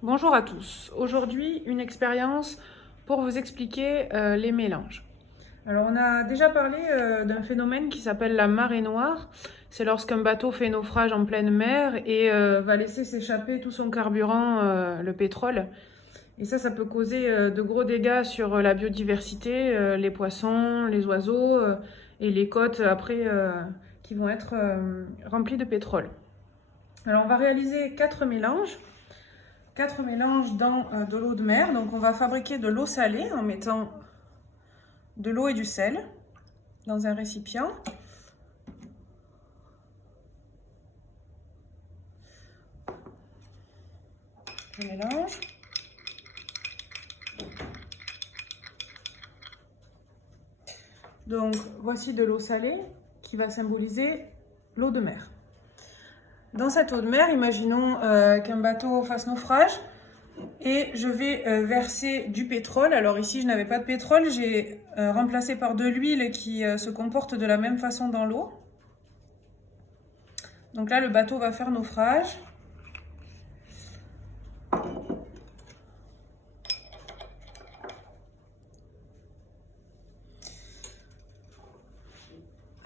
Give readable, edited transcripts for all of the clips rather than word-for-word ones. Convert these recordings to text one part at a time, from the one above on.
Bonjour à tous. Aujourd'hui, une expérience pour vous expliquer les mélanges. Alors, on a déjà parlé d'un phénomène qui s'appelle la marée noire. C'est lorsqu'un bateau fait naufrage en pleine mer et va laisser s'échapper tout son carburant, le pétrole. Et ça peut causer de gros dégâts sur la biodiversité, les poissons, les oiseaux et les côtes après qui vont être remplies de pétrole. Alors, on va réaliser 4 mélanges. 4 mélanges dans de l'eau de mer. Donc on va fabriquer de l'eau salée en mettant de l'eau et du sel dans un récipient. Je mélange. Donc voici de l'eau salée qui va symboliser l'eau de mer. Dans cette eau de mer, imaginons qu'un bateau fasse naufrage et je vais verser du pétrole. Alors ici, je n'avais pas de pétrole, j'ai remplacé par de l'huile qui se comporte de la même façon dans l'eau. Donc là, le bateau va faire naufrage.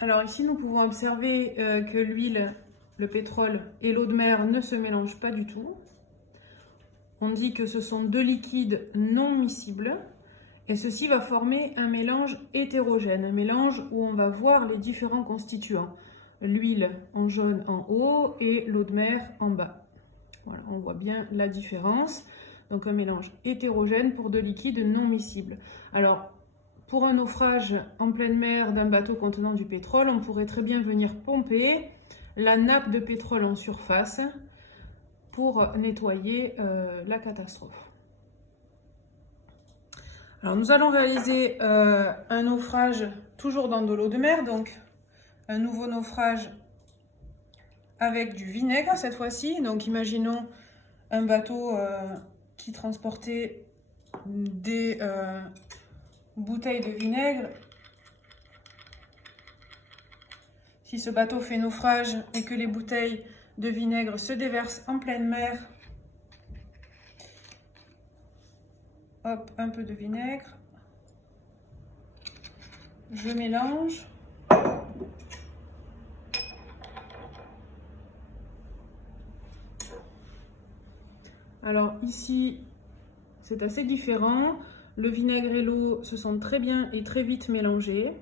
Alors ici, nous pouvons observer que l'huile, le pétrole et l'eau de mer ne se mélangent pas du tout. On dit que ce sont deux liquides non miscibles et ceci va former un mélange hétérogène, un mélange où on va voir les différents constituants. L'huile en jaune en haut et l'eau de mer en bas. Voilà, on voit bien la différence. Donc un mélange hétérogène pour deux liquides non miscibles. Alors, pour un naufrage en pleine mer d'un bateau contenant du pétrole, on pourrait très bien venir pomper la nappe de pétrole en surface pour nettoyer la catastrophe. Alors nous allons réaliser un naufrage toujours dans de l'eau de mer, donc un nouveau naufrage avec du vinaigre cette fois-ci. Donc imaginons un bateau qui transportait des bouteilles de vinaigre. Si ce bateau fait naufrage et que les bouteilles de vinaigre se déversent en pleine mer, hop, un peu de vinaigre, je mélange. Alors ici, c'est assez différent. Le vinaigre et l'eau se sont très bien et très vite mélangés.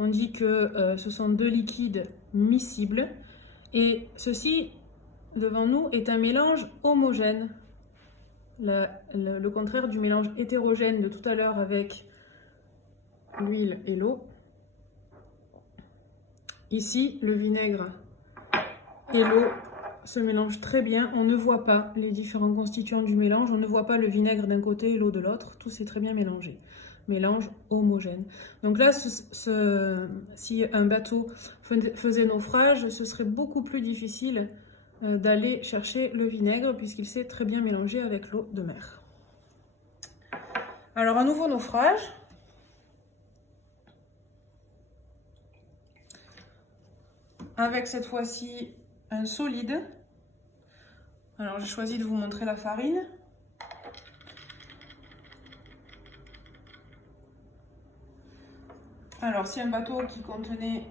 On dit que ce sont deux liquides miscibles. Et ceci, devant nous, est un mélange homogène. Le contraire du mélange hétérogène de tout à l'heure avec l'huile et l'eau. Ici, le vinaigre et l'eau se mélangent très bien. On ne voit pas les différents constituants du mélange. On ne voit pas le vinaigre d'un côté et l'eau de l'autre. Tout s'est très bien mélangé. Mélange homogène. Donc là, si un bateau faisait naufrage, ce serait beaucoup plus difficile d'aller chercher le vinaigre puisqu'il s'est très bien mélangé avec l'eau de mer. Alors un nouveau naufrage. Avec cette fois-ci un solide. Alors j'ai choisi de vous montrer la farine. Alors si un bateau qui contenait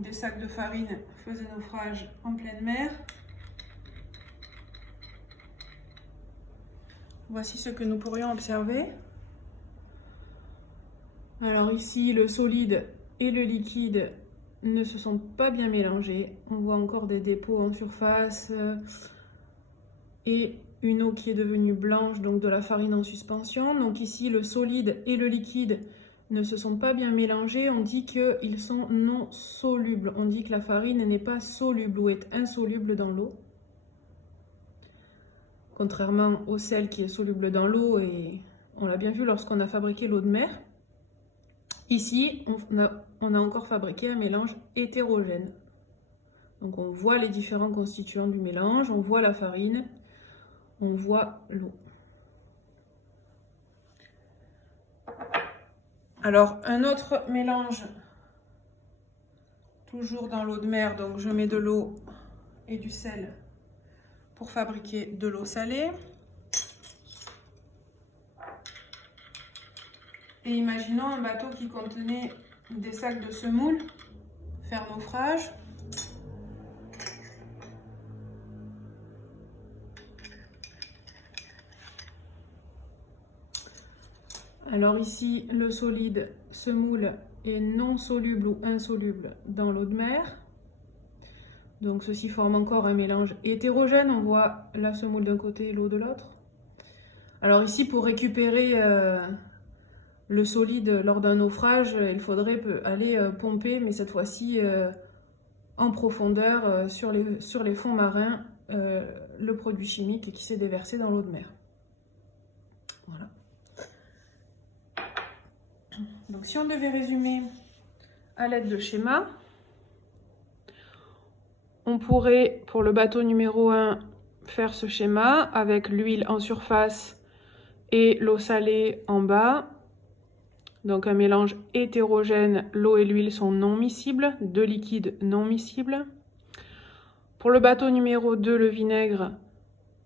des sacs de farine faisait naufrage en pleine mer, voici ce que nous pourrions observer. Alors ici, le solide et le liquide ne se sont pas bien mélangés. On voit encore des dépôts en surface et une eau qui est devenue blanche, donc de la farine en suspension. Donc ici, le solide et le liquide ne se sont pas bien mélangés. On dit qu'ils sont non solubles. On dit que la farine n'est pas soluble ou est insoluble dans l'eau. Contrairement au sel qui est soluble dans l'eau, et on l'a bien vu lorsqu'on a fabriqué l'eau de mer. Ici, on a encore fabriqué un mélange hétérogène. Donc on voit les différents constituants du mélange, on voit la farine, on voit l'eau. Alors un autre mélange, toujours dans l'eau de mer, donc je mets de l'eau et du sel pour fabriquer de l'eau salée. Et imaginons un bateau qui contenait des sacs de semoule, faire naufrage. Alors ici, le solide semoule est non soluble ou insoluble dans l'eau de mer. Donc ceci forme encore un mélange hétérogène. On voit la semoule d'un côté et l'eau de l'autre. Alors ici, pour récupérer le solide lors d'un naufrage, il faudrait aller pomper, mais cette fois-ci en profondeur sur les fonds marins, le produit chimique qui s'est déversé dans l'eau de mer. Voilà. Donc si on devait résumer à l'aide de schéma, on pourrait, pour le bateau numéro 1, faire ce schéma avec l'huile en surface et l'eau salée en bas. Donc un mélange hétérogène, l'eau et l'huile sont non miscibles, deux liquides non miscibles. Pour le bateau numéro 2, le vinaigre,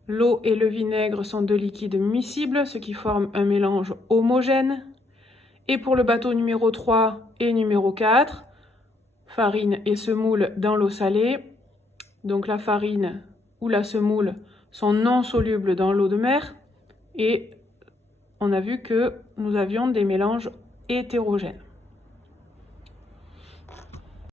l'eau et le vinaigre sont deux liquides miscibles, ce qui forme un mélange homogène. Et pour le bateau numéro 3 et numéro 4, farine et semoule dans l'eau salée. Donc la farine ou la semoule sont non solubles dans l'eau de mer et on a vu que nous avions des mélanges hétérogènes.